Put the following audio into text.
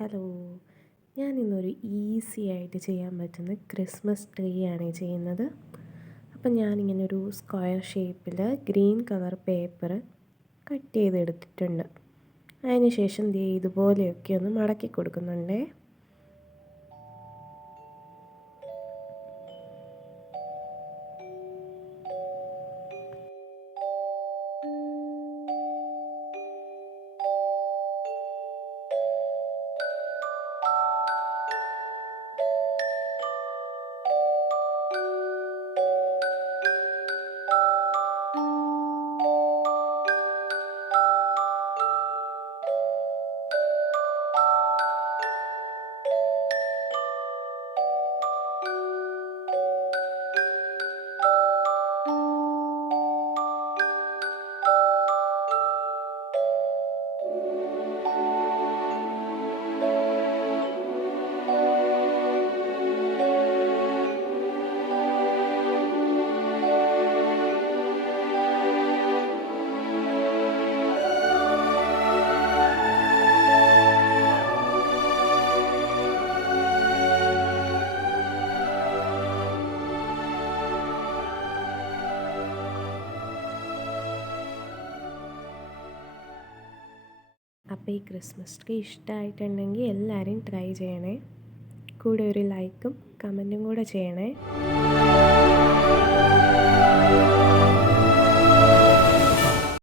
Hello, ഞാനിന്നൊരു easy ആയിട്ട് ചെയ്യാൻ പറ്റുന്ന ക്രിസ്മസ് ട്രീ ആണ് ചെയ്യുന്നത്. അപ്പം ഞാനിങ്ങനെ ഒരു സ്ക്വയർ ഷേപ്പിൽ ഗ്രീൻ കളർ പേപ്പർ കട്ട് ചെയ്തെടുത്തിട്ടുണ്ട്. അതിന് ശേഷം ഇതുപോലെയൊക്കെ ഒന്ന് മടക്കി കൊടുക്കുന്നുണ്ടേ. അപ്പോൾ ഈ ക്രിസ്മസ് ട്രീ ഇഷ്ടമായിട്ടുണ്ടെങ്കിൽ എല്ലാവരും ട്രൈ ചെയ്യണേ. കൂടെ ഒരു ലൈക്കും കമൻറ്റും കൂടെ ചെയ്യണേ.